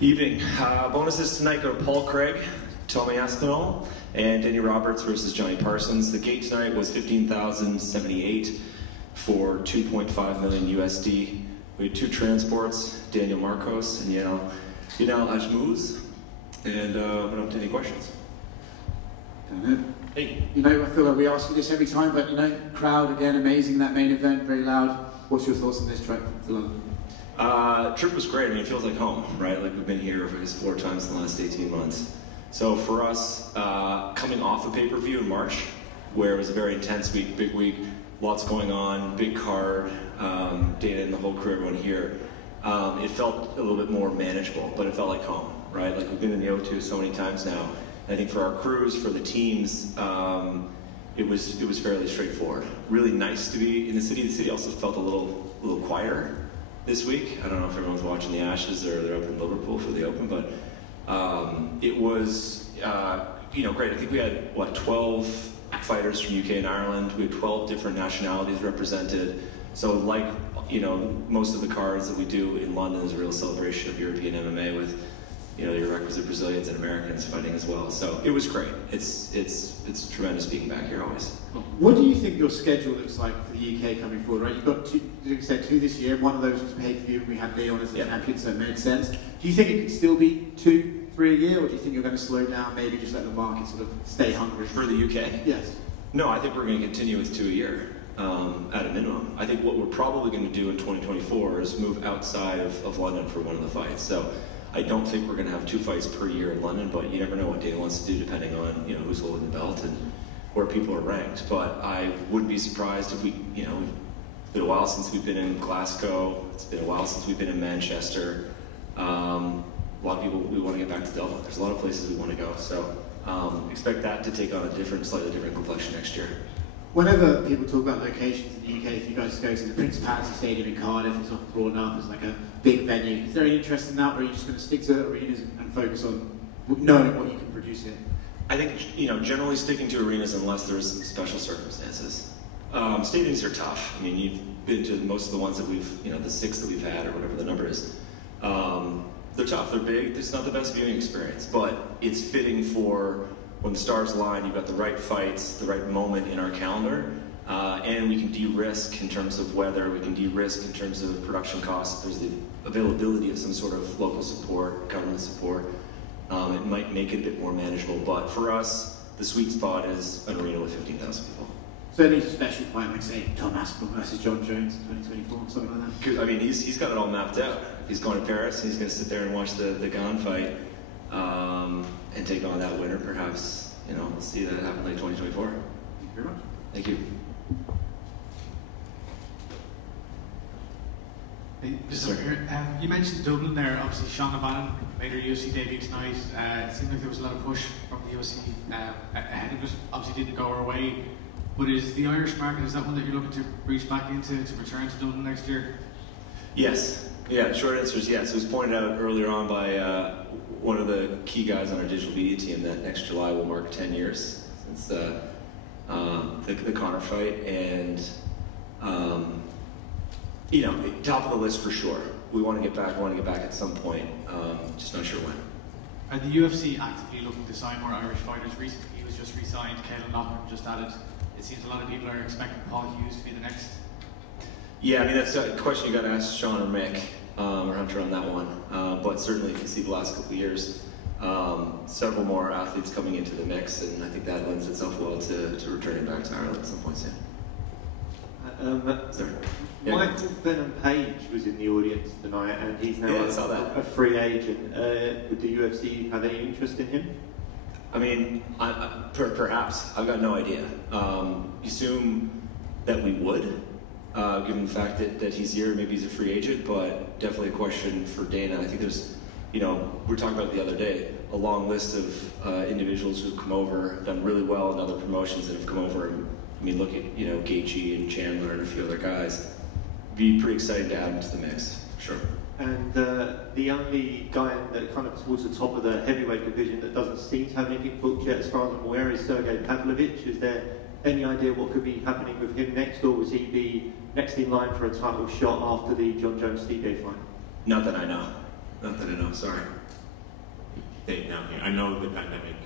Evening. Bonuses tonight go to Paul Craig, Tommy Aspinall, and Danny Roberts versus Johnny Parsons. The gate tonight was 15,078 for 2.5 million USD. We had two transports, Daniel Marcos and Yanal Ajmuz. And open up to any questions. Hey. You know, I feel like we ask you this every time, but you know, crowd again, amazing, that main event, very loud. What's your thoughts on this trip to London? Trip was great. I mean, it feels like home, right? Like we've been here for 4 times in the last 18 months. So for us, coming off a pay-per-view in March, where it was a very intense week, big week, lots going on, big card, Dana and the whole crew, everyone here, it felt a little bit more manageable, but it felt like home, right? Like we've been in the O2 so many times now. I think for our crews, for the teams, it was fairly straightforward. Really nice to be in the city. The city also felt a little quieter this week. I don't know if everyone's watching the Ashes or they're up in Liverpool for the Open, but it was great. I think we had 12 fighters from UK and Ireland. We had 12 different nationalities represented. So like most of the cards that we do in London is a real celebration of European MMA with your requisite Brazilians and Americans fighting as well. So it was great. It's tremendous being back here always. What do you think your schedule looks like for the UK coming forward? Right, you've got two, like you said, 2 this year. One of those was pay-per-view. We had Leon as the champion, so it made sense. Do you think it could still be 2, 3 a year, or do you think you're going to slow down? Maybe just let the market sort of stay hungry for the UK? Yes. No, I think we're going to continue with 2 a year. At a minimum. I think what we're probably going to do in 2024 is move outside of London for one of the fights. So I don't think we're going to have 2 fights per year in London, but you never know what Dana wants to do depending on who's holding the belt and where people are ranked. But I wouldn't be surprised if it's been a while since we've been in Glasgow. It's been a while since we've been in Manchester. A lot of people, we want to get back to Dublin. There's a lot of places we want to go. So expect that to take on a slightly different complexion next year. Whenever people talk about locations in the UK, if you guys go to the Principality Stadium in Cardiff, it's often brought up as like a big venue. Is there any interest in that, or are you just going to stick to arenas and focus on knowing what you can produce here? I think, generally sticking to arenas unless there's special circumstances. Stadiums are tough. I mean, you've been to most of the ones that we've, the 6 that we've had, or whatever the number is. They're tough, they're big, it's not the best viewing experience, but it's fitting for when the stars align. You've got the right fights, the right moment in our calendar, and we can de-risk in terms of weather, we can de-risk in terms of production costs. There's the availability of some sort of local support, government support. It might make it a bit more manageable, but for us, the sweet spot is an arena with 15,000 people. So it needs a special fight, like say Tom Aspinall versus John Jones in 2024, something like that? I mean, he's got it all mapped out. He's going to Paris, he's going to sit there and watch the Gane fight. And take on that winner, perhaps, we'll see that happen late 2024. Thank you very much. Thank you. Hey, just over here. You mentioned Dublin there. Obviously, Sean O'Bannon made her UFC debut tonight. It seemed like there was a lot of push from the UFC ahead of it. Obviously, didn't go her way. But is the Irish market, is that one that you're looking to reach back into to return to Dublin next year? Yes. Yeah, the short answer is yes. It was pointed out earlier on by one of the key guys on our digital media team that next July will mark 10 years since the Conor fight, and top of the list for sure. We want to get back. We want to get back at some point. Just not sure when. Are the UFC actively looking to sign more Irish fighters? Recently, he was just re-signed. Caelan Loughran just added. It seems a lot of people are expecting Paul Hughes to be the next. Yeah, I mean that's a question you got to ask Sean or Mick or Hunter on that one. But certainly, if you see the last couple of years, several more athletes coming into the mix, and I think that lends itself well to returning back to Ireland at some point soon. Michael Venom Page was in the audience tonight, and he's now a free agent. Would the UFC have any interest in him? I mean, perhaps. I've got no idea. Assume that we would. Given the fact that he's here, maybe he's a free agent, but definitely a question for Dana. I think there's, we were talking about it the other day, a long list of individuals who've come over, done really well in other promotions that have come over. And, I mean, look at, Gaethje and Chandler and a few other guys. Be pretty exciting to add him to the mix, sure. And the only guy that kind of towards the top of the heavyweight division that doesn't seem to have anything booked yet, as far as I'm aware, is Sergey Pavlovich. Is there any idea what could be happening with him next, or was he be next in line for a title shot after the John Jones-Stipe fight? Not that I know. Sorry. staying down here? I know the pandemic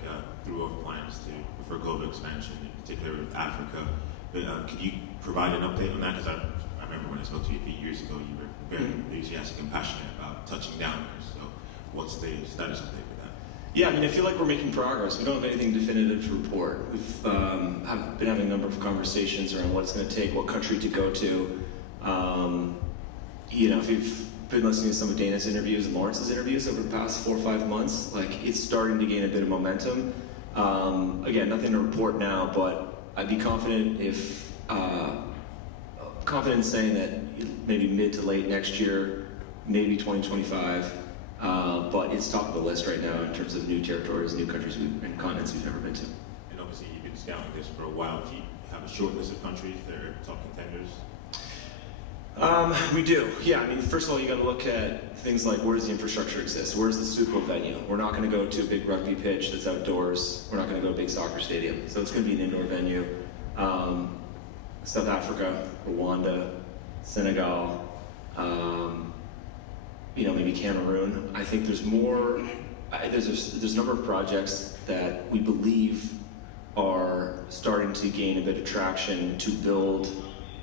threw off plans for global expansion, in particular with Africa. But could you provide an update on that? Because I remember when I spoke to you a few years ago, you were very enthusiastic and passionate about touching down there. So what's the status update with that? Yeah, I mean, I feel like we're making progress. We don't have anything definitive to report. We've been having a number of conversations around what it's going to take, what country to go to. You know, if you've been listening to some of Dana's interviews and Lawrence's interviews over the past 4 or 5 months, like, it's starting to gain a bit of momentum. Again, nothing to report now, but I'd be confident confident in saying that maybe mid to late next year, maybe 2025. But it's top of the list right now in terms of new territories, new countries and continents we've never been to. And obviously you've been scouting this for a while. Do you have a short list of countries that are top contenders? We do, yeah. I mean, first of all, you got to look at things like, where does the infrastructure exist? Where's the Super Bowl venue? We're not going to go to a big rugby pitch that's outdoors. We're not going to go to a big soccer stadium. So it's going to be an indoor venue. South Africa, Rwanda, Senegal, you know, maybe Cameroon. I think there's more. There's a number of projects that we believe are starting to gain a bit of traction to build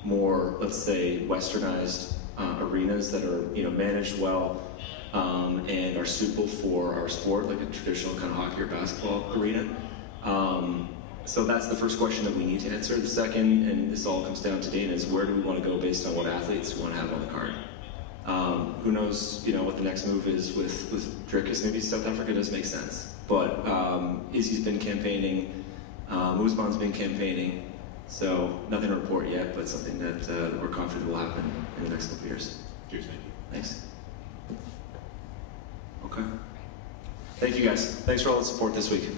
more, let's say, westernized arenas that are, you know, managed well and are suitable for our sport, like a traditional kind of hockey or basketball arena. So that's the first question that we need to answer. The second, and this all comes down to Dana, is where do we want to go based on what athletes we want to have on the card? Who knows, you know, what the next move is with Drickus. Maybe South Africa does make sense. But Izzy's been campaigning, Ousmane's been campaigning. So nothing to report yet, but something that we're confident will happen in the next couple of years. Cheers, thank you. Thanks. Okay. Thank you guys. Thanks for all the support this week.